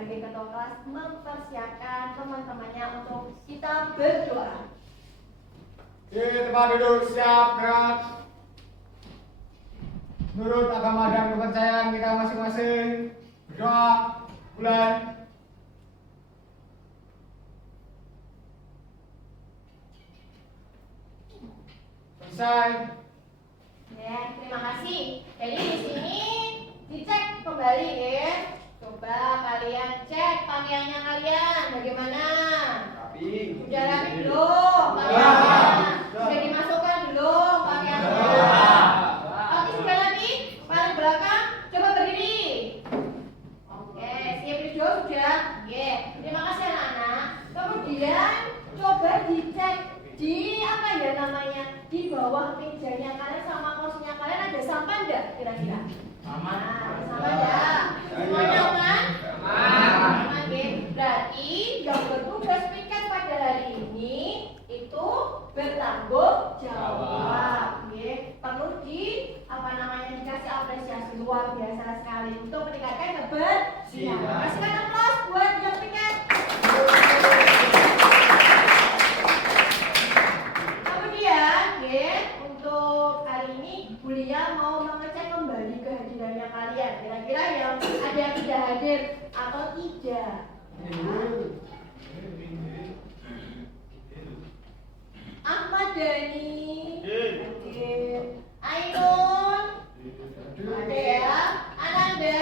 sebagai ketua kelas mempersiapkan teman-temannya untuk kita berdoa. Oke, tempat duduk siap gerak. Menurut agama dan kepercayaan kita masing-masing, berdoa, mulai. Selesai. Ya, terima kasih. Jadi di sini dicek kembali ya. Coba kalian cek pakaiannya kalian bagaimana? Rapi. Udah rapi belum pakaiannya? Sudah dimasukkan belum pakaiannya? Oke, sudah rapi? Paling belakang, coba berdiri. Oke, siap video sudah? Oke, terima kasih anak-anak. Kemudian coba dicek di apa ya namanya, di bawah mejanya kalian sama kursinya kalian ada sampah enggak kira-kira? Aman. Nah, sama enggak? Semuanya aman? Aman. Oke, berarti yang bertugas piket pada hari ini itu bertanggung jawab. Oke, perlu di apa namanya dikasih apresiasi luar biasa sekali untuk meningkatkan kebersihan. Kasihkan aplaus buat yang piket. Untuk hari ini Bulia mau mengecek kembali kehadirannya kalian. Kira-kira yang ada yang tidak hadir atau tidak? Ahmad Dhani, Ainun, ada ya, Ananda,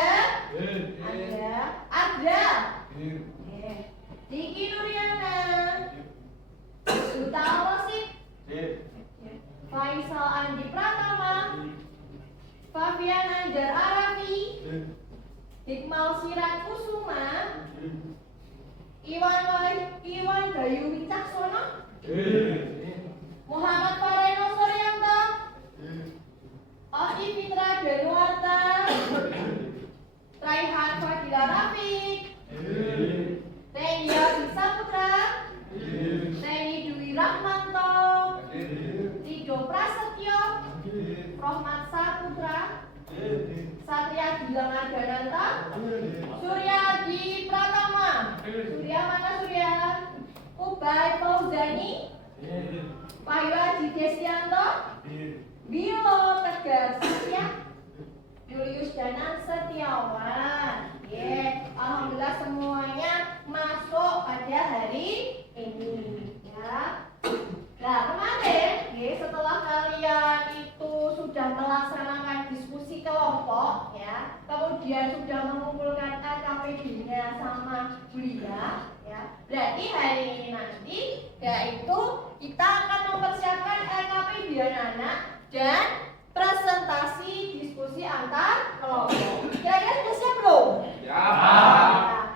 ada, Arda, Diki Nuriana, Duta Rosip, Faisal Andi Pratama, Fabian Anjar Arafi, Hikmal Sirat Kusuma, Iwan Bayu Wicaksono, Muhammad Fareno Suryanto, Oki Fitra Danuarta, Raihan Fadila Rafiq, Teni Abi Saputra, Teni Dwi Rahmanto, Tido Prasetyo, Rohmat Saputra, Satria Gilang Adananta, Surya Di Pratama, Surya mana Surya? Ubay Fauzani, Wahyu Aji Desianto, Bilo Tegar Satya, Julius Danan Setiawan. Alhamdulillah semuanya masuk pada hari ini ya. Nah kemarin setelah kalian itu sudah melaksanakan diskusi kelompok ya, kemudian sudah mengumpulkan LKPD-nya sama Bulia ya, berarti hari ini nanti yaitu kita akan mempersiapkan LKPD anak-anak dan presentasi diskusi antar kelompok. Kira-kira sudah siap belum? Ya.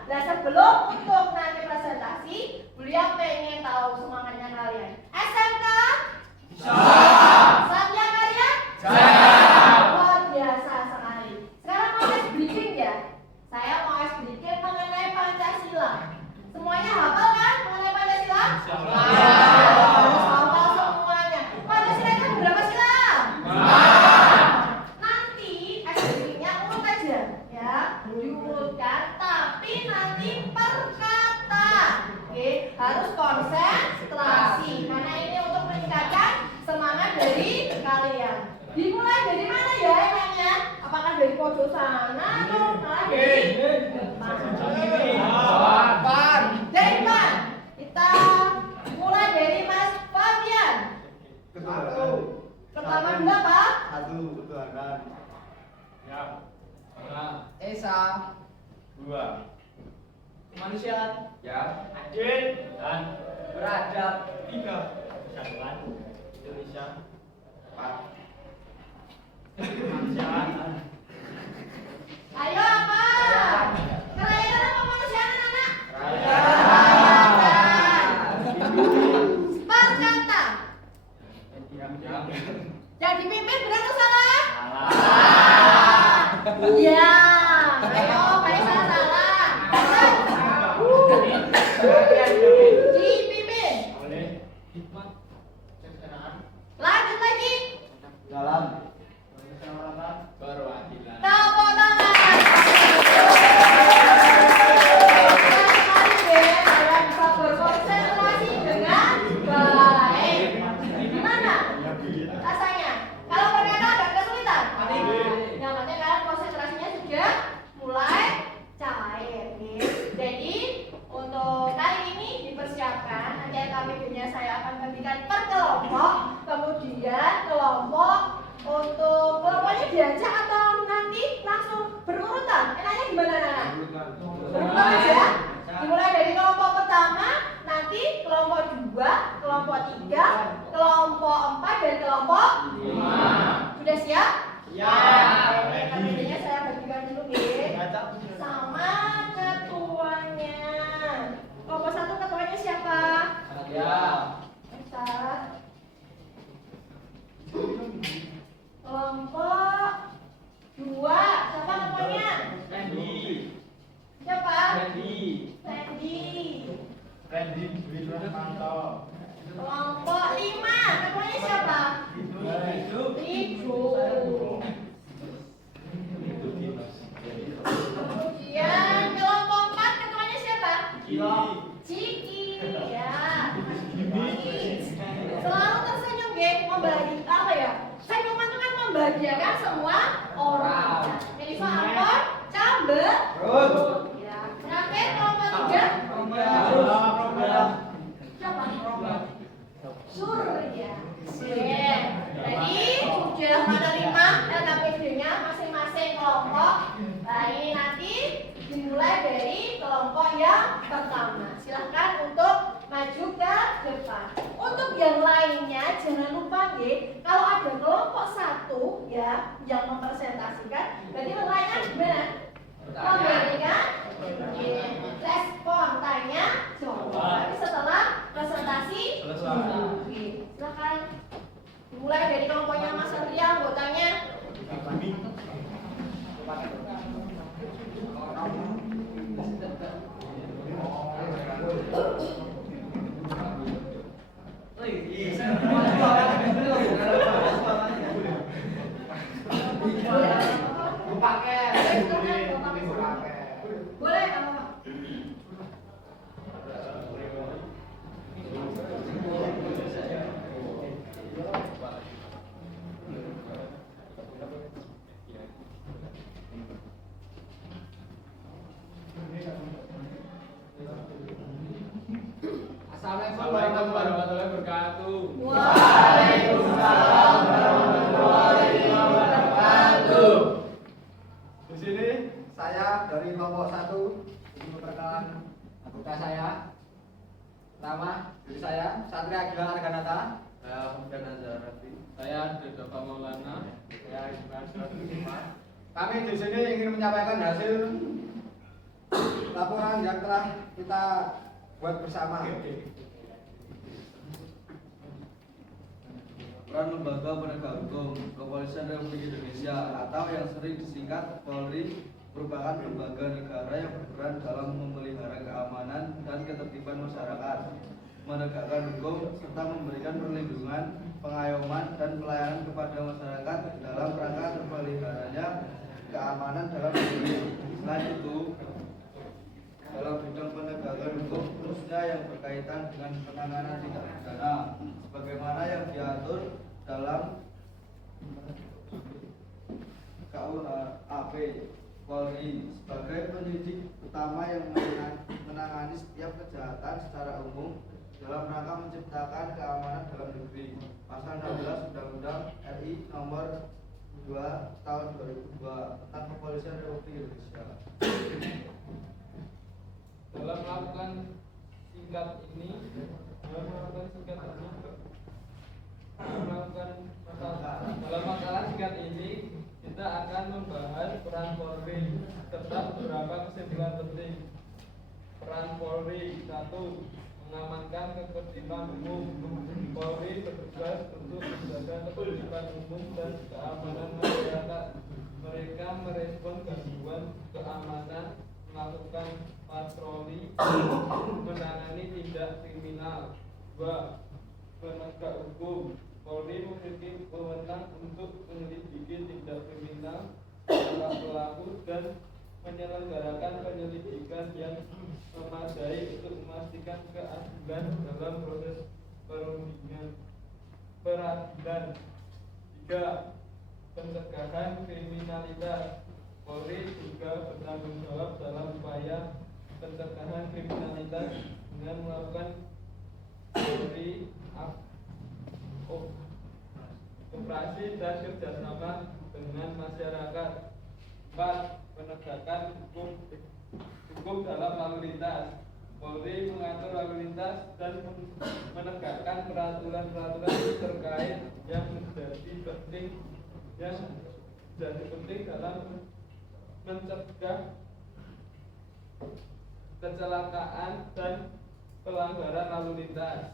Nah sebelum untuk nanti presentasi, Bulia pengen tahu semangatnya kalian. SMK? Satya Karya? Luar biasa sekali. Sekarang mau ice breaking ya? Saya mau ice breaking mengenai Pancasila. Semuanya hafal kan mengenai Pancasila? Harus hafal semuanya. Pancasila itu berapa sila? Nanti ice breakingnya urut aja ya, diurutkan tapi nanti per kata. Harus konsentrasi karena ini untuk meningkatkan semangat dari kalian. Dimulai dari mana ya enaknya? Apakah dari pojok sana atau malah dari depan? Dari depan. Kita mulai dari Mas Fabian. Pertama dua apa? Satu, ketuhanan. Ya. Esa. Dua. Kemanusiaan. Ya. Adil dan Beradab. tiga. Persatuan Indonesia. Empat. Kemanusiaan. Ayo apa? Kerajaan apa kemanusiaan anak-anak? Sparkanta. Yang dipimpin benar atau salah? Iya. Ayo, Faisal salah. Dipimpin. Lanjut lagi. Dalam. Perwakilan. Tepuk tangan. Kalian bisa berkonsentrasi dengan baik. Gimana rasanya? Kalau berkata agak kesulitan? Yang penting kalian konsentrasinya sudah mulai cair. Jadi untuk kali ini dipersiapkan. Nanti KPG-nya saya akan bagikan per kelompok. Kemudian kelompok untuk kelompoknya diajak atau nanti langsung berurutan? Enaknya gimana Nana? Berurutan aja. Dimulai dari kelompok pertama, nanti kelompok 2, kelompok 3, kelompok 4 dan kelompok 5. Sudah siap? Ya. KPG-nya saya bagikan dulu ya. Sama ketuanya. Kelompok 1 ketuanya siapa? Ya. Ustaz. Kelompok 2, siapa ketuanya? Siapa? Randy. Kelompok 5, ketuanya siapa? Ibu. Kemudian kelompok 4, ketuanya siapa? Ciki. Ya. Selalu tersenyum, geng. Membagi apa ya? Senyuman itu kan membahagiakan semua orang. Jadi apa? Camber. Ya. Terakhir kelompok 3. Siapa? Surya. Jadi sudah menerima LKPD-nya masing-masing kelompok. Nah ini nanti dimulai dari kelompok yang pertama. Silahkan untuk maju ke depan. Untuk yang lainnya jangan lupa kalau ada kelompok 1 ya yang mempresentasikan, berarti yang lainnya gimana? Memberikan respon tanya jawab. Tapi setelah presentasi silakan dimulai dari kelompoknya Mas Satria, anggotanya. Boleh, Assalamualaikum warahmatullahi wabarakatuh. Waalaikumsalam warahmatullahi wabarakatuh. Di sini saya dari kelompok 1 ingin memperkenalkan anggota saya. Nama diri saya Satria Gilang Arganata. Saya Dedapa Maulana. Kami di sini ingin menyampaikan hasil laporan yang telah kita buat bersama. Peran Lembaga Penegak Hukum Kepolisian Republik Indonesia atau yang sering disingkat Polri merupakan lembaga negara yang berperan dalam memelihara keamanan dan ketertiban masyarakat, menegakkan hukum serta memberikan perlindungan, pengayoman dan pelayanan kepada masyarakat dalam rangka terpeliharanya keamanan dalam negeri. Selain itu, dalam bidang penegakan hukum khususnya yang berkaitan dengan penanganan tindak pidana sebagaimana yang diatur dalam KUHP. Polri sebagai penyidik utama yang menangani setiap kejahatan secara umum dalam rangka menciptakan keamanan dalam negeri. Pasal 16 Undang-Undang RI Nomor 2 Tahun 2002 tentang Kepolisian Republik Indonesia. Dalam melakukan singkat ini dalam masalah singkat ini kita akan membahas peran Polri serta beberapa kesimpulan penting. Peran Polri: 1. Mengamankan ketertiban umum. Polri bertugas untuk menjaga ketertiban umum dan keamanan masyarakat. Mereka merespon gangguan keamanan, melakukan patroli, menangani tindak kriminal. 2. Penegak hukum. Polri memiliki wewenang untuk menyelidiki tindak kriminal para pelaku dan menyelenggarakan penyelidikan yang memadai untuk memastikan keadilan dalam proses peradilan. 3. Pencegahan kriminalitas. Polri juga bertanggung jawab dalam upaya pencegahan kriminalitas dengan melakukan operasi dan kerjasama dengan masyarakat. 4. Penegakan hukum dalam lalu lintas. Polri mengatur lalu lintas dan menegakkan peraturan-peraturan terkait yang menjadi penting dalam mencegah kecelakaan dan pelanggaran lalu lintas.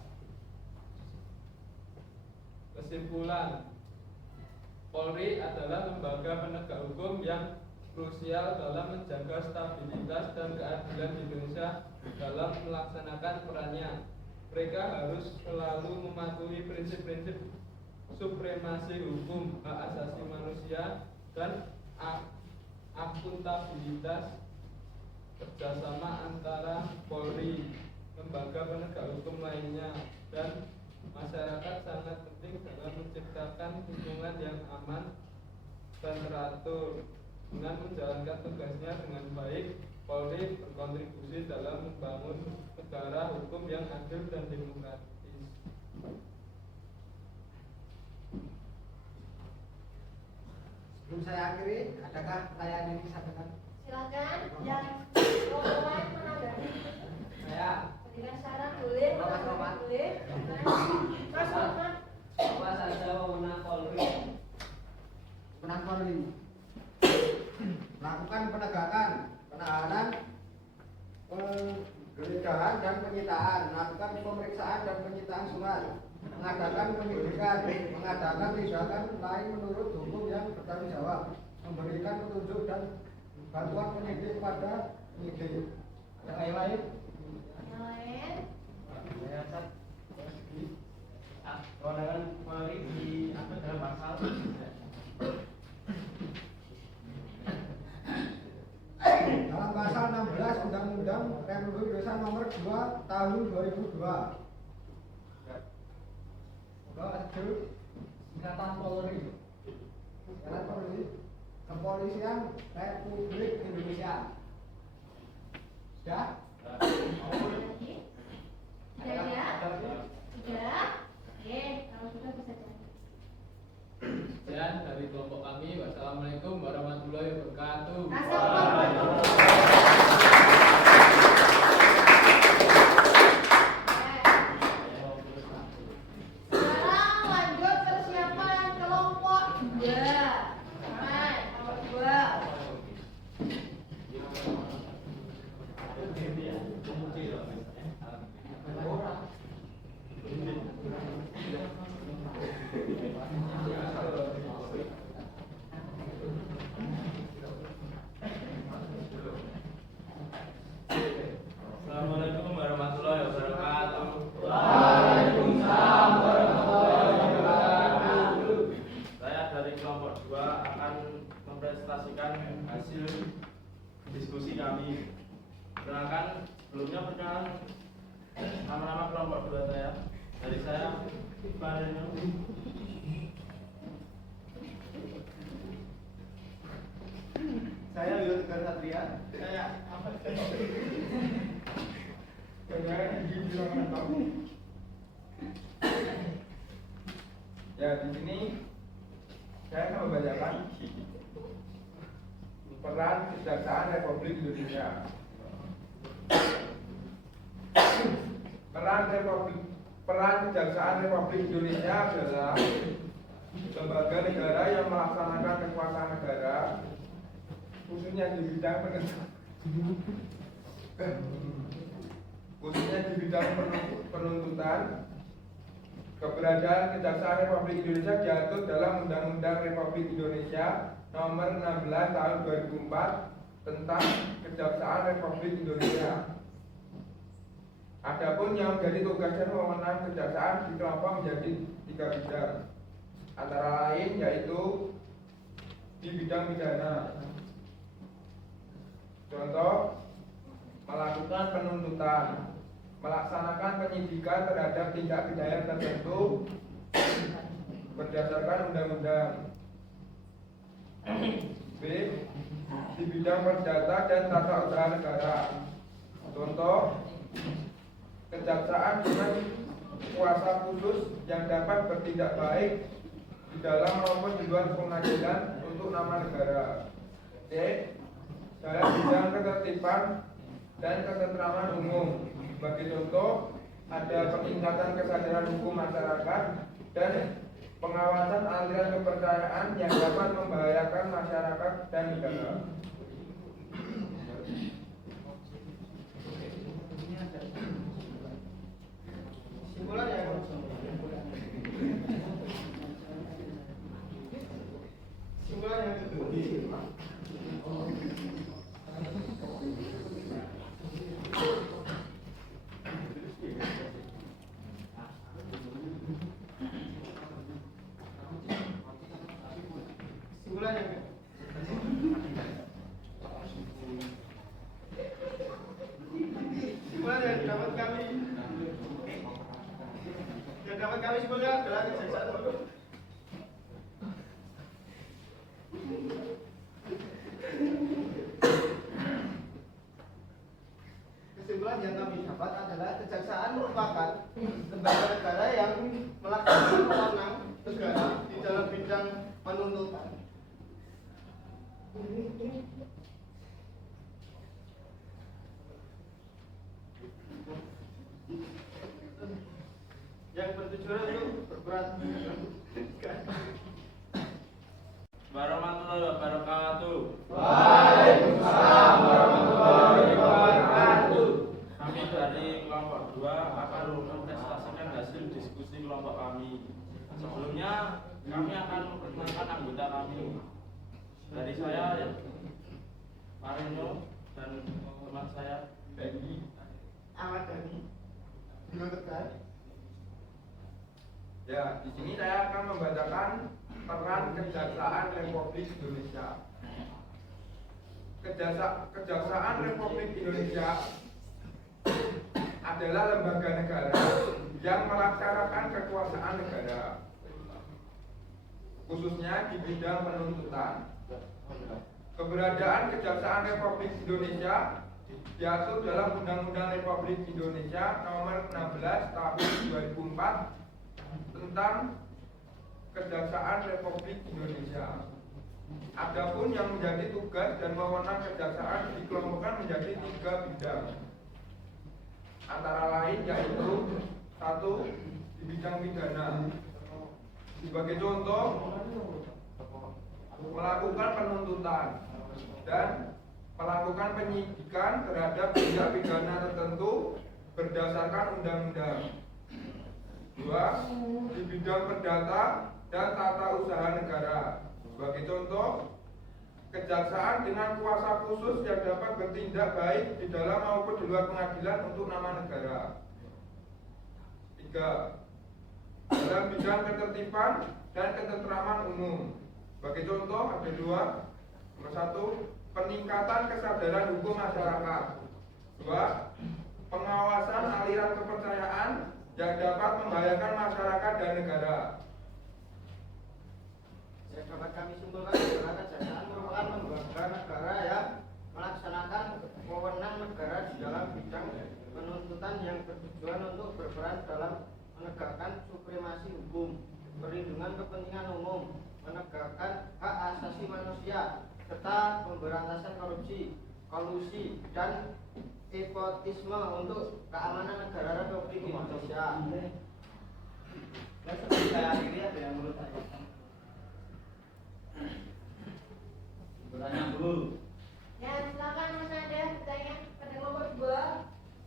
Kesimpulan: Polri adalah lembaga penegak hukum yang krusial dalam menjaga stabilitas dan keadilan Indonesia dalam melaksanakan perannya. Mereka harus selalu mematuhi prinsip-prinsip supremasi hukum, hak asasi manusia, dan akuntabilitas. Kerjasama antara Polri, lembaga penegak hukum lainnya, dan masyarakat sangat penting dalam menciptakan lingkungan yang aman dan teratur. Dengan menjalankan tugasnya dengan baik, Polri berkontribusi dalam membangun negara hukum yang adil dan demokratis. Sebelum saya akhiri, adakah pertanyaan yang disampaikan? Silakan yang rombongan menanggapi. Saya. Berikan saran boleh, Mas Roman. boleh. Mas Roman. Apa saja wewenang Polri? Wewenang Polri melakukan penegakan, penahanan, penggeledahan dan penyitaan, melakukan pemeriksaan dan penyitaan surat, mengadakan penyidikan, mengadakan tindakan lain menurut hukum yang bertanggung jawab, memberikan petunjuk dan bantuan penyidik kepada penyidik. Ada yang lain? Yang lain. Kewenangan Polri diatur dalam pasal Dalam pasal 16 Undang-Undang Republik Indonesia Nomor 2 Tahun 2002. Singkatan Polri. Singkatan Polri. Kepolisian Republik Indonesia. Sudah? Lagi? Sudah ya? Sudah? Oke, kalau sudah bisa jadi. Sekian dari kelompok kami. Wassalamualaikum warahmatullahi wabarakatuh. Sekarang lanjut persiapan kelompok 2. Hai, kelompok 2. Assalamualaikum warahmatullahi wabarakatuh. Waalaikumsalam warahmatullahi wabarakatuh. Saya dari kelompok 2 akan mempresentasikan hasil diskusi kami. Perkenalkan, sebelumnya perkenalan nama-nama kelompok 2 saya. Dari saya, Iqbal. Saya Wiro Tegar Satria. Saya apa? Saudara Haji Bilang Mantap. Ya, di sini saya akan membacakan peran Kejaksaan Republik Indonesia. Peran Kejaksaan Republik Indonesia adalah lembaga negara yang melaksanakan kekuasaan negara, khususnya di bidang penuntutan. Keberadaan Kejaksaan Republik Indonesia diatur dalam Undang-Undang Republik Indonesia Nomor 16 Tahun 2004 tentang Kejaksaan Republik Indonesia. Adapun yang menjadi tugas dan wewenang kejaksaan dikelompok menjadi 3 bidang, antara lain yaitu di bidang pidana. Contoh, melakukan penuntutan, melaksanakan penyidikan terhadap tindak pidana tertentu berdasarkan undang-undang. B. Di bidang perdata dan tata usaha negara. Contoh, kejaksaan dengan kuasa khusus yang dapat bertindak baik di dalam maupun di luar pengadilan untuk nama negara. C. Dalam bidang ketertiban dan ketentraman umum. Sebagai contoh, ada peningkatan kesadaran hukum masyarakat dan pengawasan aliran kepercayaan yang dapat membahayakan masyarakat dan negara. Simpulan ya. Simpulan yang kedua. Simpulan yang kedua. Simpulan yang dapat kami simpulkan adalah kejaksaan hukum. Kesimpulan yang kami dapat adalah kejaksaan merupakan lembaga negara yang melaksanakan wewenang negara di dalam bidang penuntutan. Yang bertujuan untuk berperan. Warahmatullahi wabarakatuh. Waalaikumsalam warahmatullahi wabarakatuh. Kami dari kelompok 2 akan mempresentasikan hasil diskusi kelompok kami. Sebelumnya kami akan memperkenalkan anggota kami. Dari saya Marino dan teman saya Benny. Ahmad Dhani. Beliau terkait. Ya, di sini saya akan membacakan peran Kejaksaan Republik Indonesia. Kejaksaan Republik Indonesia adalah lembaga negara yang melaksanakan kekuasaan negara, khususnya di bidang penuntutan. Keberadaan Kejaksaan Republik Indonesia diatur dalam Undang-Undang Republik Indonesia Nomor 16 Tahun 2004 tentang Kejaksaan Republik Indonesia. Adapun yang menjadi tugas dan wewenang kejaksaan dikelompokkan menjadi 3 bidang, antara lain yaitu 1. Di bidang pidana. Sebagai contoh, melakukan penuntutan dan melakukan penyidikan terhadap tindak pidana tertentu berdasarkan undang-undang. 2. Di bidang perdata dan tata usaha negara. Sebagai contoh, kejaksaan dengan kuasa khusus yang dapat bertindak baik di dalam maupun di luar pengadilan untuk nama negara. 3. Dalam bidang ketertiban dan ketentraman umum. Sebagai contoh ada 2. Nomor 1, peningkatan kesadaran hukum masyarakat. 2. Pengawasan aliran kepercayaan yang dapat membahayakan masyarakat dan negara. Yang dapat kami simpulkan adalah kejaksaan merupakan lembaga negara yang melaksanakan wewenang negara di dalam bidang penuntutan yang bertujuan untuk berperan dalam menegakkan supremasi hukum perlindungan kepentingan umum, menegakkan hak asasi manusia, serta pemberantasan korupsi, kolusi, dan nepotisme untuk keamanan negara Republik Indonesia. Dan seperti saya akhiri ada yang menurut saya. Bertanya Bu. Ya, silakan Mas Nanda bertanya pada kelompok 2.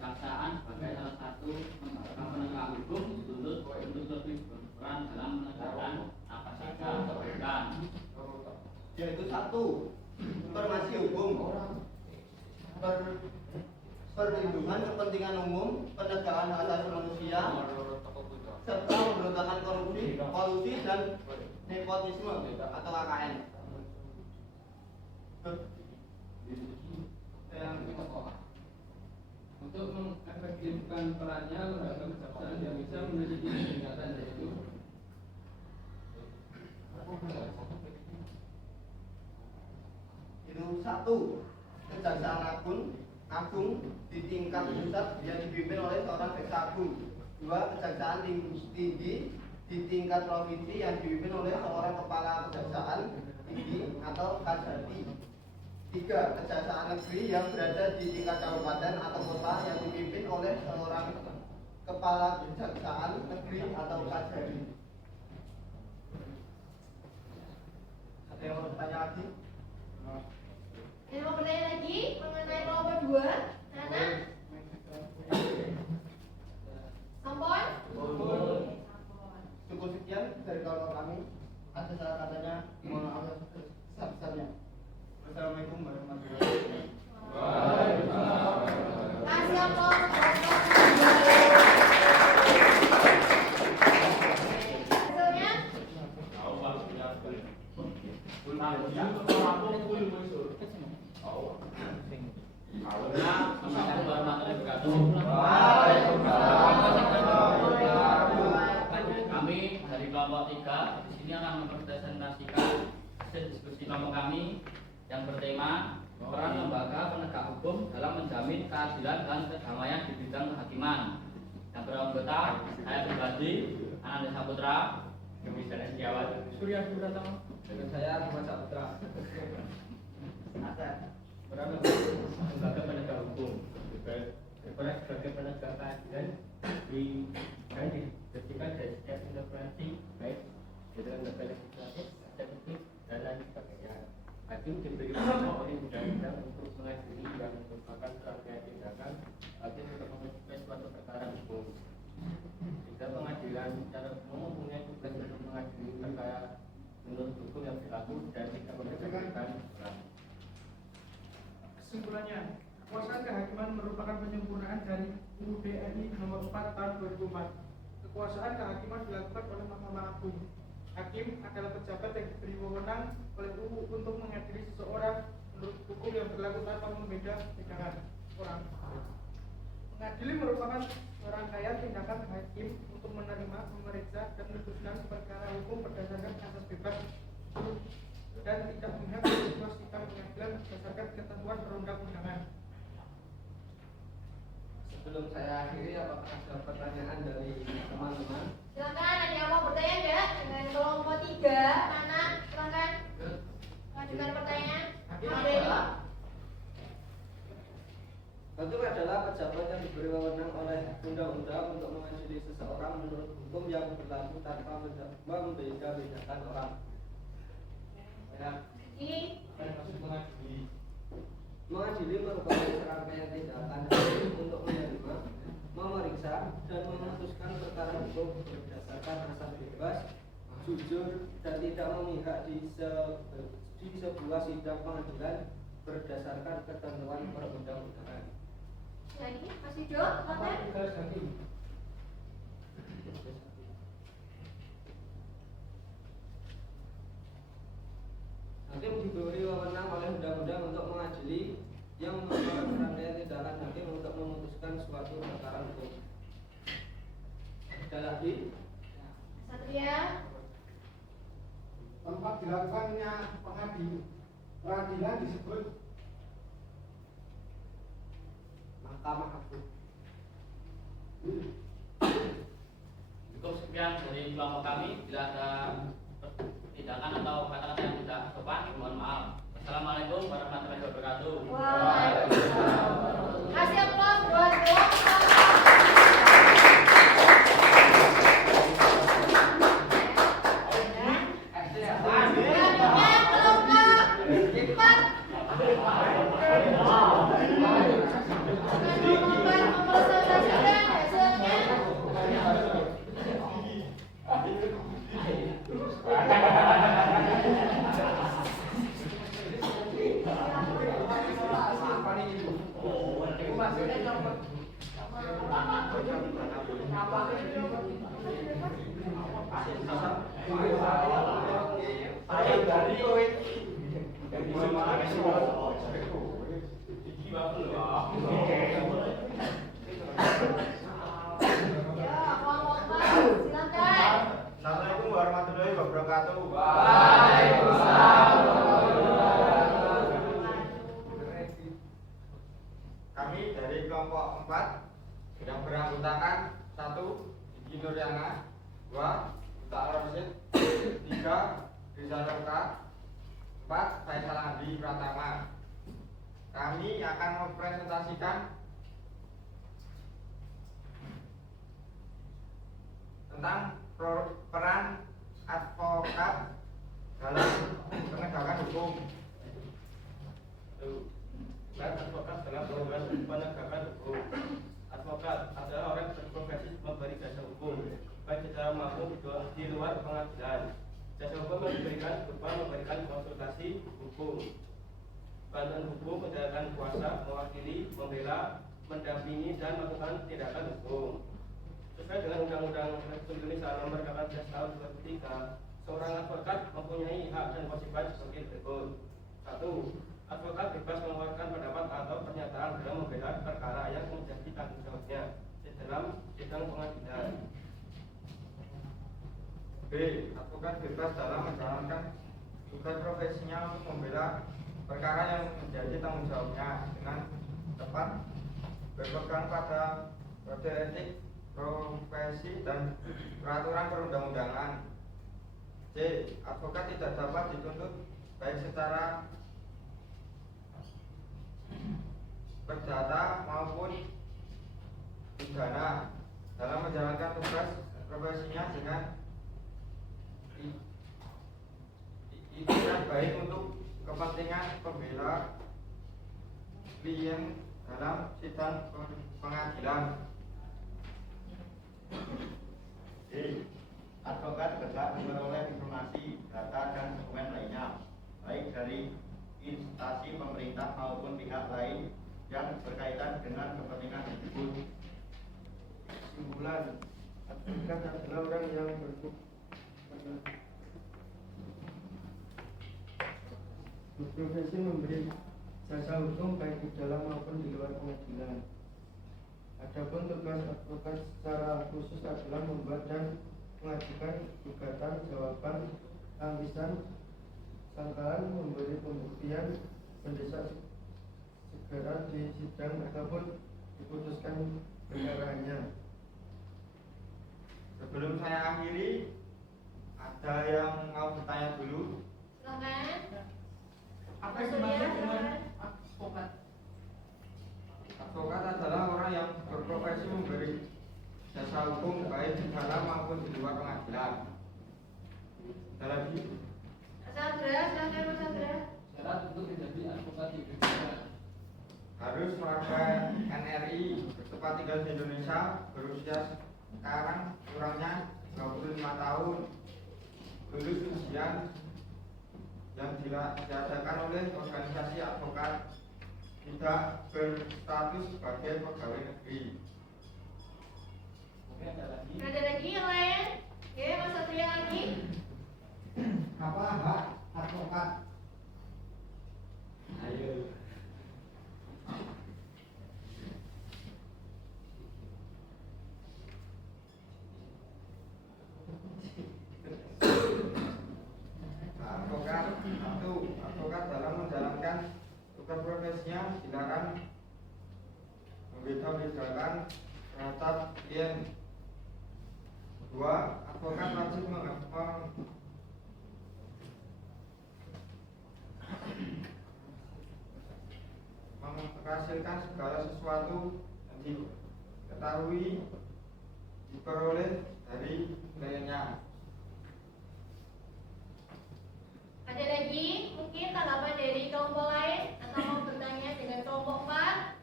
Kejaksaan sebagai salah satu lembaga penegak hukum dituntut untuk lebih berperan dalam menegakkan apa saja kebaikan. Yaitu 1. Informasi hukum, perlindungan kepentingan umum, penegakan hak asasi manusia, serta pemberantasan korupsi, kolusi, dan nepotisme atau KKN. Untuk mengefektifkan perannya, lembaga kejaksaan yang bisa memiliki tingkatan yaitu Itu 1. Kejaksaan agung di tingkat pusat yang dipimpin oleh seorang jaksa agung. 2. Kejaksaan tinggi di tingkat provinsi yang dipimpin oleh seorang kepala kejaksaan tinggi atau Kasati. 3. Kejaksaan negeri yang berada di tingkat kabupaten atau kota yang dipimpin oleh seorang kepala kejaksaan negeri atau Kasati. Ada yang mau bertanya lagi? Yang mau bertanya lagi mengenai kelompok 2? Nana? Sampon? Cukup sekian dari kelompok kami. Ada salah katanya mohon maaf sebesar-besarnya. Wassalamualaikum warahmatullahi wabarakatuh. Kasih ampun. Hasilnya? Assalamualaikum warahmatullahi wabarakatuh. Kami dari kelompok 3 di sini akan mempresentasikan hasil diskusi kelompok kami yang bertema peran lembaga penegak hukum dalam menjamin keadilan dan kedamaian di bidang kehakiman. Yang beranggota saya pribadi, Ananda Saputra, Komisaris Setiawan, Surya Subratomo, dengan saya Ahmad Saputra. peran lembaga penegak hukum berperan sebagai penegak keadilan dan diberikan dari setiap intervensi baik di dalam lembaga legislatif, eksekutif, dan lain sebagainya. Hakim diberi kewenangan oleh undang-undang untuk mengadili yang merupakan serangkaian tindakan hakim untuk memutuskan suatu perkara hukum. Jika pengadilan secara umum mempunyai tugas untuk mengadili perkara menurut hukum yang berlaku dan tidak membedakan orang. Kesimpulannya, kekuasaan kehakiman merupakan penyempurnaan dari UUD RI Nomor 4 Tahun 2004. Kekuasaan kehakiman dilakukan oleh Mahkamah Agung. Hakim adalah pejabat yang diberi wewenang oleh UU untuk mengadili seseorang menurut hukum yang berlaku tanpa membeda-bedakan orang. Mengadili merupakan rangkaian tindakan hakim untuk menerima, memeriksa, dan memutuskan perkara hukum berdasarkan asas bebas dan tidak memihak sebuah sikap pengadilan berdasarkan ketentuan perundang-undangan. Sebelum saya akhiri, apakah ada pertanyaan dari teman-teman? Silakan, ada yang mau bertanya enggak dengan kelompok 3? Nana, silakan. Mengajukan pertanyaan. Hakim adalah pejabat yang diberi wewenang oleh undang-undang untuk mengadili seseorang menurut hukum yang berlaku tanpa membeda-bedakan orang. Ya. Ini Mengadili merupakan serangkaian tindakan hakim untuk menerima, memeriksa, dan memutuskan perkara hukum berdasarkan asas bebas, jujur, dan tidak memihak di sebuah sidang pengadilan berdasarkan ketentuan perundang-undangan. lagi masih Jo, silakan. Hakim diberi wewenang oleh undang-undang untuk mengadili yang merupakan serangkaian tindakan hakim untuk memutuskan suatu perkara hukum. Ada lagi? Satria. Tempat dilakukannya peradilan disebut Mahkamah Agung. Cukup sekian dari kelompok kami. Bila ada tindakan atau kata-kata yang tidak sopan, mohon maaf. Assalamualaikum warahmatullahi wabarakatuh. Waalaikumsalam. Kasih aplaus buat kelompok. Assalamualaikum warahmatullahi wabarakatuh. Kami dari kelompok 4 yang beranggotakan 1. Gigi Nuryana, 2. Uta Rosid, 3. Rizal Roka, 4. Faisal Andi Pratama. Kami akan mempresentasikan tentang peran advokat dalam penegakan hukum. Peran advokat dalam penegakan hukum. Advokat adalah orang yang berprofesi memberi jasa hukum, baik secara maupun di luar pengadilan. Jasa hukum yang diberikan berupa memberikan konsultasi hukum, bantuan hukum, menjalankan kuasa, mewakili, membela, mendampingi, dan melakukan tindakan hukum. Sesuai dengan Undang-Undang Republik Indonesia Nomor 18 Tahun 2003, seorang advokat mempunyai hak dan kewajiban sebagai berikut. 1. Advokat bebas mengeluarkan pendapat atau pernyataan dalam membela perkara yang menjadi tanggung jawabnya di dalam sidang pengadilan. B. Advokat bebas dalam menjalankan tugas profesinya untuk membela perkara yang menjadi tanggung jawabnya dengan tepat, berpegang pada kode etik profesi dan peraturan perundang-undangan. C. Advokat tidak dapat dituntut baik secara perdata maupun pidana dalam menjalankan tugas profesinya dengan itikat baik untuk kepentingan pembela klien dalam sidang pengadilan. Advokat berhak memperoleh informasi, data, dan dokumen lainnya, baik dari instansi pemerintah maupun pihak lain yang berkaitan dengan kepentingan tersebut. Kesimpulan, advokat adalah orang yang berprofesi memberi jasa hukum baik di dalam maupun di luar pengadilan. Adapun tugas advokat secara khusus adalah membuat dan mengajukan gugatan, jawaban, angkisan, sangkaan, memberi pembuktian, mendesak segera di sidang ataupun diputuskan perkaranya. Sebelum saya akhiri, ada yang mau bertanya dulu? Silakan. Apa yang dimaksud dengan advokat? Advokat adalah orang yang berprofesi memberi jasa hukum baik di dalam maupun di luar pengadilan. Ada lagi? Sandra, silakan Mas Sandra. Syarat untuk menjadi advokat di Indonesia. Harus warga NRI, bertempat tinggal di Indonesia, berusia sekarang kurangnya 25 tahun, lulus ujian yang diadakan oleh organisasi advokat, tidak berstatus sebagai pegawai negeri. Oke, ada lagi. Ada lagi yang lain? Oke, Mas Satria lagi. Apa hak advokat? Ayo. Advokat, satu, advokat dalam menjalankan tugas profesinya silakan membeda-bedakan terhadap klien. Dua, advokat wajib menghasilkan segala sesuatu yang diketahui diperoleh dari kliennya. Ada lagi mungkin tanggapan dari kelompok lain atau mau bertanya dengan kelompok 4?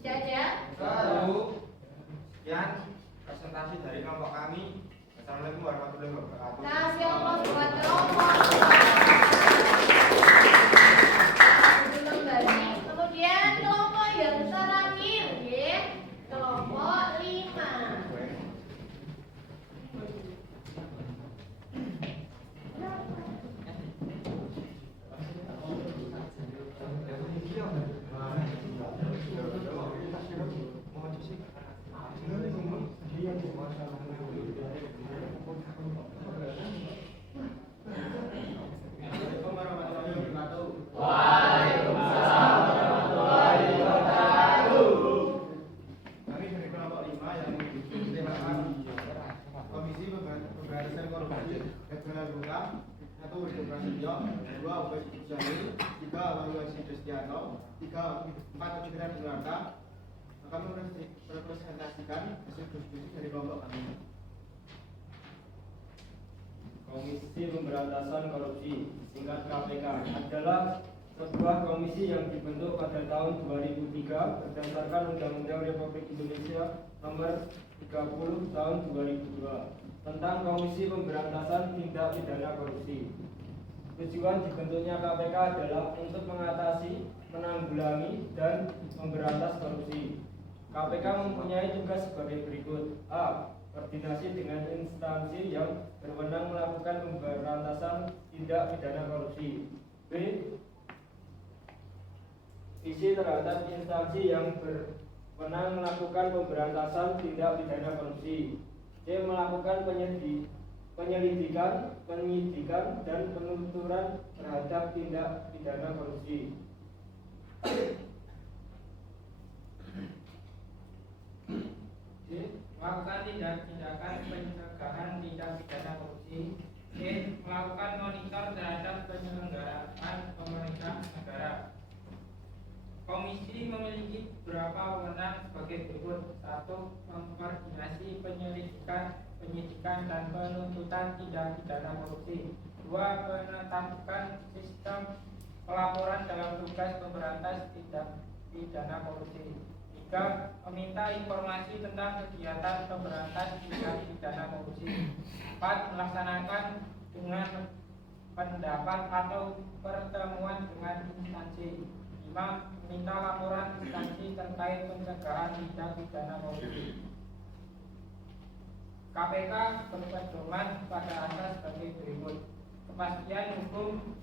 Tidak ada? Sekian presentasi dari kelompok kami. Assalamualaikum warahmatullahi wabarakatuh. Kasih Allah buat kelompok. Kemudian kelompok yang terakhir, ya. Kelompok 5. Assalamualaikum warahmatullahi wabarakatuh. Kami dari kelompok 5 yang bertemakan Komisi Pemberantasan Korupsi Regional Bungkam, 1. Widodo Prasetyo, 2. Ubes Jamil, 3. Waluasi Destiano, 4. Pikiran Sunarta. Kami merepresentasikan hasil diskusi dari kelompok kami. Komisi Pemberantasan Korupsi, singkat KPK, adalah sebuah komisi yang dibentuk pada tahun 2003 berdasarkan Undang-Undang Republik Indonesia Nomor 30 Tahun 2002 tentang Komisi Pemberantasan Tindak Pidana Korupsi. Tujuan dibentuknya KPK adalah untuk mengatasi, menanggulangi, dan memberantas korupsi. KPK mempunyai tugas sebagai berikut: A. Koordinasi dengan instansi yang berwenang melakukan pemberantasan tindak pidana korupsi. B. Isi terhadap instansi yang berwenang melakukan pemberantasan tindak pidana korupsi. C. Melakukan penyelidikan, penyidikan, dan penuntutan terhadap tindak pidana korupsi. Melakukan tindakan pencegahan tindak pidana korupsi. C. Melakukan monitor terhadap penyelenggaraan pemerintah negara. Komisi memiliki beberapa wewenang sebagai berikut: 1. Mengkoordinasi penyelidikan, penyidikan, dan penuntutan tindak pidana korupsi. 2. Menetapkan sistem pelaporan dalam tugas pemberantas tindak pidana korupsi. 3. Meminta informasi tentang kegiatan pemberantas tindak pidana korupsi. 4. Melaksanakan dengan pendapat atau pertemuan dengan instansi. 5. Meminta laporan instansi terkait pencegahan tindak pidana korupsi. KPK berpedoman pada asas sebagai berikut: kepastian hukum,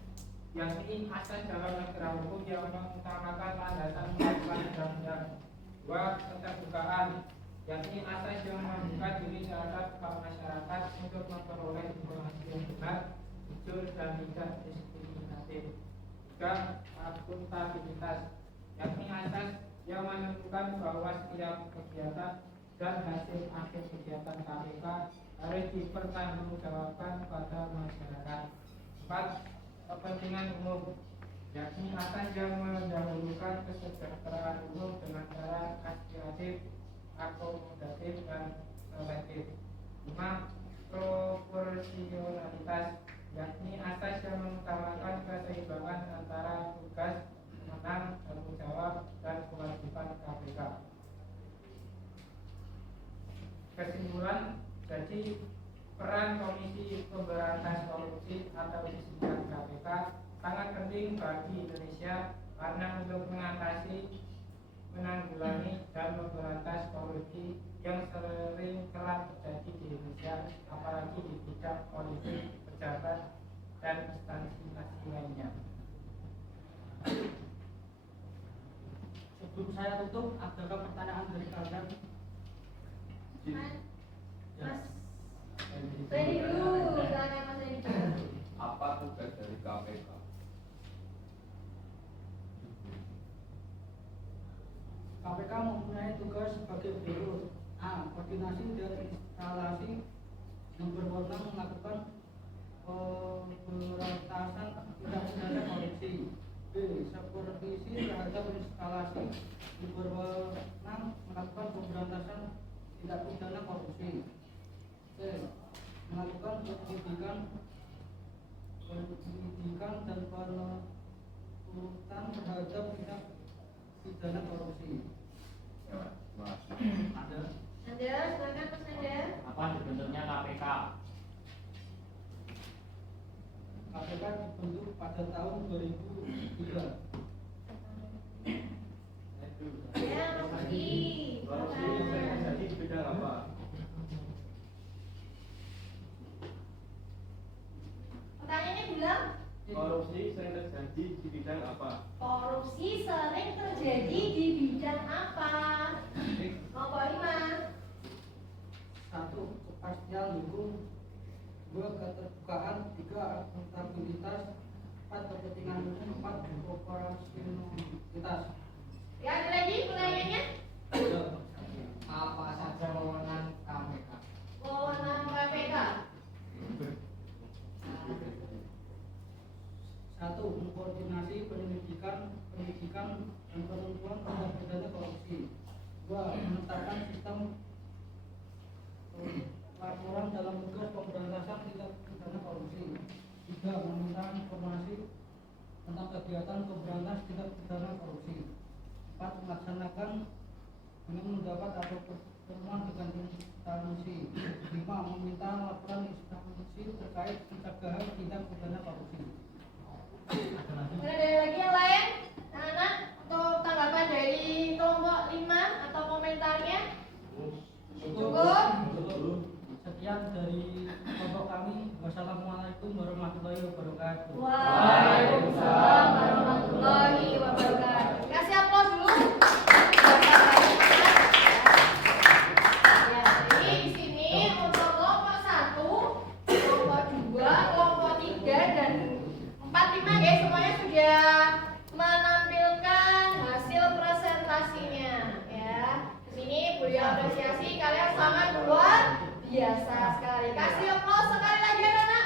yakni asas dalam negara hukum yang mengutamakan landasan peraturan undang-undang. 2. Keterbukaan, yakni asas yang membuka diri terhadap masyarakat untuk memperoleh informasi yang benar, jujur, dan tidak diskriminatif. 3. Akuntabilitas, yakni asas yang menentukan bahwa setiap kegiatan dan hasil akhir kegiatan KPK harus dipertanggungjawabkan pada masyarakat. 4. Kepentingan umum, yakni asas yang mendahulukan kesejahteraan umum dengan cara aspiratif, akomodatif, dan selektif. 5. Proporsionalitas, yakni asas yang mengutamakan keseimbangan antara tugas, wewenang, tanggung jawab, dan kewajiban KPK. Kesimpulan, jadi peran Komisi Pemberantasan Korupsi atau disingkat KPK sangat penting bagi Indonesia karena untuk mengatasi, menanggulangi, dan memberantas korupsi yang sering kerap terjadi di Indonesia, apalagi di bidang politik, pejabat, dan instansi lainnya. Sebelum saya tutup, adakah pertanyaan dari kalian? Mas Ferry dulu, silakan Mas Ferry dulu. Apa tugas dari KPK? KPK mempunyai tugas sebagai berikut: A. Koordinasi dan instalasi yang berwenang melakukan pemberantasan tindak pidana korupsi. B. Supervisi terhadap instalasi yang berwenang melakukan pemberantasan tindak pidana korupsi. C. Melakukan penyelidikan dan penuntutan terhadap tindak pidana korupsi. Ada. Nanda, silakan Mas Nanda. Apa dibentuknya KPK? KPK dibentuk pada tahun 2003. Ya, Mas Uki. Korupsi Silakan. sering terjadi di bidang apa? Pertanyaannya bilang Korupsi sering terjadi di bidang apa? korupsi sering terjadi di bidang apa? Nomor 5. 1. Kepastian hukum. 2. Keterbukaan. 3. Akuntabilitas. 4. Kepentingan umum. 4. Operasionalitas. Ya, ada lagi pertanyaannya? Apa saja wewenang KPK? Wewenang KPK. 1. Mengkoordinasi penyelidikan dan penentuan tindak pidana korupsi. 2. Menetapkan sistem laporan dalam tugas pemberantasan tindak pidana korupsi. 3. Meminta informasi tentang kegiatan pemberantas tindak pidana korupsi. 4. Melaksanakan dengan mendapat atau pertemuan dengan instansi. 5. Meminta laporan instansi terkait pencegahan tindak pidana korupsi. Ada lagi yang lain? Anak-anak, untuk tanggapan dari kelompok 5 atau komentarnya? Cukup? Sekian dari kelompok kami. Wassalamualaikum warahmatullahi wabarakatuh. Waalaikumsalam warahmatullahi wabarakatuh. Kasih aplaus dulu. Ya, jadi di sini untuk kelompok 1, kelompok 2, kelompok 3 dan 4, 5 guys, semuanya sudah menampilkan hasil presentasinya ya. Di sini beliau apresiasi kalian sangat luar biasa sekali. Kasih aplaus sekali lagi anak-anak.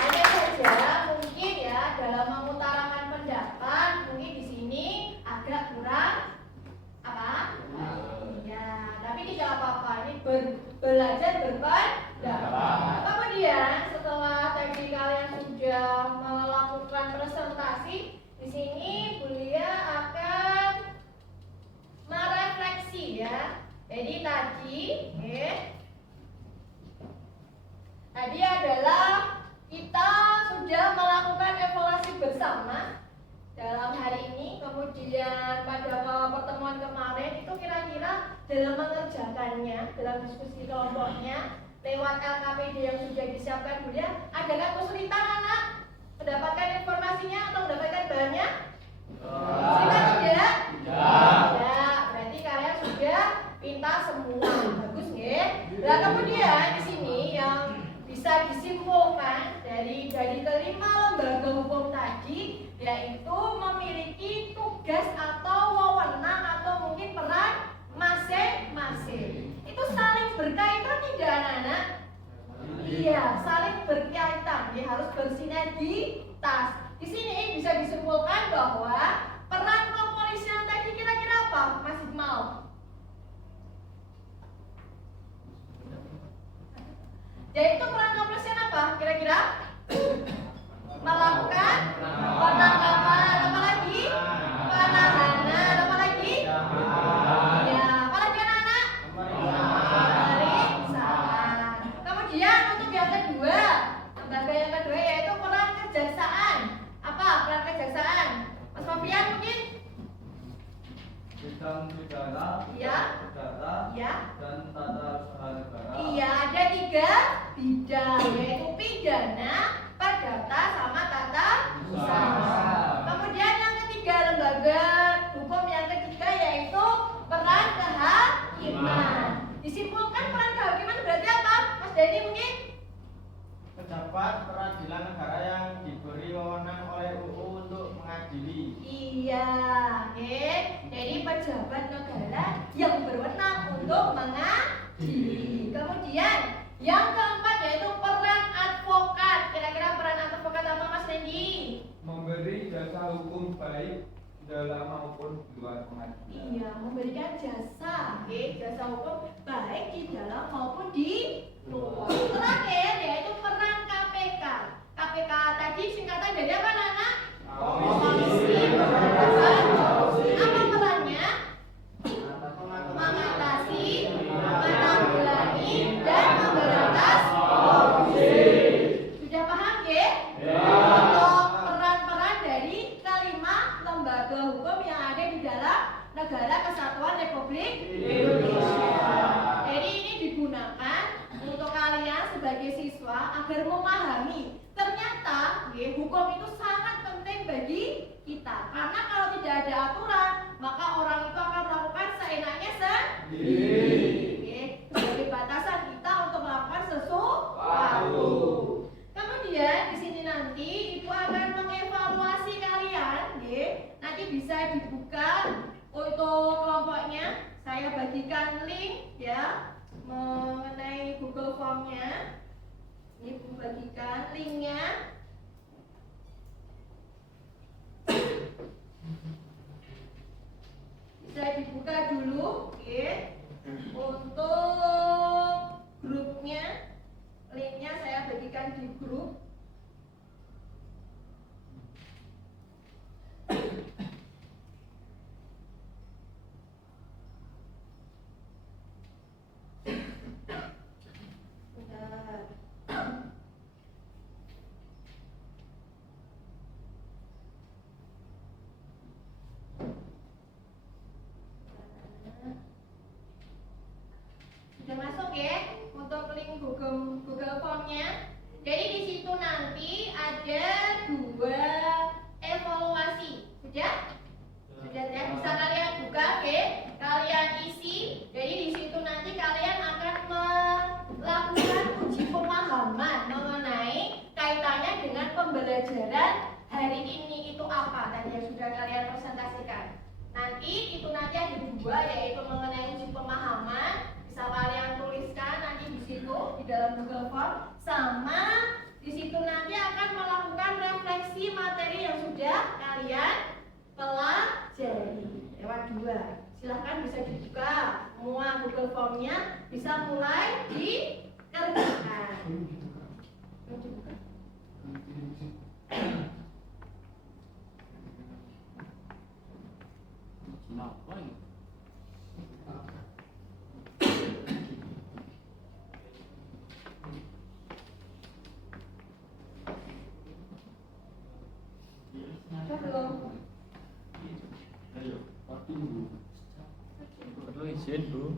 Hanya saja mungkin ya dalam mengutarakan pendapat mungkin di sini agak kurang apa? Ya, tapi tidak apa-apa. Ini belajar berpendapat. Kemudian setelah tadi kalian sudah melakukan presentasi, di sini beliau akan merefleksi ya. Jadi tadi adalah kita sudah melakukan evaluasi bersama dalam hari ini. Kemudian pada pertemuan kemarin itu kira-kira dalam mengerjakannya, dalam diskusi kelompoknya lewat LKPD yang sudah disiapkan beliau, adakah kesulitan anak mendapatkan informasinya atau mendapatkan bahannya? Sudah tidak? Ya, berarti kalian sudah pintar semua. Bagus nggih? Nah, kemudian di sini yang bisa disimpulkan dari kelima lembaga hukum tadi yaitu memiliki tugas atau wewenang atau mungkin peran masing-masing. Itu saling berkaitan tidak anak-anak? Iya, saling berkaitan. Dia harus bersinergitas. Di sini bisa disimpulkan bahwa peran kepolisian tadi kira-kira apa? Masih mau? Yaitu peran kepolisian apa? Kira-kira? Melakukan penangkapan, apa lagi? Penahanan, apa lagi? Ya, apa lagi anak-anak? Pemeriksaan. Kemudian untuk yang kedua, lembaga yang kedua yaitu peran kejaksaan. Apa peran kejaksaan? Mas Sofian mungkin? Bidang pidana, Iya. perdata, Iya. dan tata usaha negara. Iya, ada 3 bidang yaitu pidana, perdata, sama tata usaha. Kemudian yang ketiga lembaga hukum yang ketiga yaitu peran kehakiman. Disimpulkan peran kehakiman berarti apa? Mas Dani mungkin? Pejabat peradilan negara yang diberi wewenang oleh UU untuk mengadili. Iya, oke. Jadi pejabat negara yang berwenang untuk mengadili. Kemudian yang keempat yaitu peran advokat. Kira-kira peran advokat apa Mas Randy? Memberi jasa hukum baik dalam maupun di luar pengadilan. Iya, memberikan jasa, jasa hukum baik di dalam maupun di luar. Terakhir yaitu peran KPK. KPK tadi singkatan dari apa, Nana? Komisi Pemberantasan Korupsi. Apa perannya? Mengatasi, menanggulangi, dan memberantas korupsi. Sudah paham, ya? Untuk peran-peran dari kelima lembaga hukum yang ada di dalam Negara Kesatuan Republik Indonesia. Jadi ini digunakan untuk kalian sebagai siswa agar memahami ternyata hukum itu sangat penting bagi kita. Karena kalau tidak ada aturan, maka orang itu akan melakukan seenaknya sendiri. Sebagai batasan kita untuk melakukan sesuatu. Kemudian di sini nanti ibu akan mengevaluasi kalian, nanti bisa dibuka untuk kelompoknya. Saya bagikan link ya mengenai Google Form-nya. Ibu bagikan linknya. Bisa dibuka dulu, untuk grupnya. Linknya saya bagikan di grup. Sudah masuk ya untuk link Google Form-nya. Jadi di situ nanti ada 2 evaluasi. Sudah? Sudah ya, bisa kalian buka, kalian isi. Jadi di situ nanti kalian akan melakukan uji pemahaman mengenai kaitannya dengan pembelajaran hari ini itu apa tadi yang sudah kalian presentasikan. Nanti itu nanti ada 2 yaitu mengenai uji pemahaman. Bisa kalian tuliskan nanti di situ di dalam Google Form, sama di situ nanti akan melakukan refleksi materi yang sudah kalian pelajari lewat 2. Silahkan bisa dibuka semua Google Form-nya, bisa mulai dikerjakan. Belum. Izin Bu.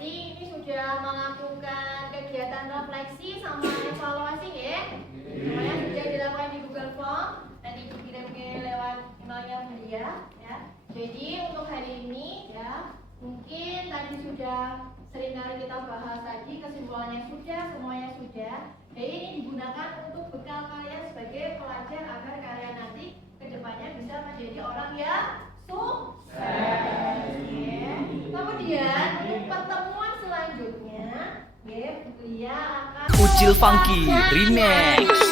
berarti ini sudah melakukan kegiatan refleksi sama evaluasi ya. Semuanya sudah dilakukan di Google Form dan dikirim lewat emailnya Bulia ya. Jadi untuk hari ini ya, mungkin tadi sudah seringkali kita bahas tadi, kesimpulannya sudah, semuanya sudah. Jadi ini digunakan untuk bekal kalian sebagai pelajar agar kalian nanti kedepannya bisa menjadi orang yang sukses. Ya. Kemudian untuk pertemuan selanjutnya, ya, Bulia akan Ucil Funky Remix.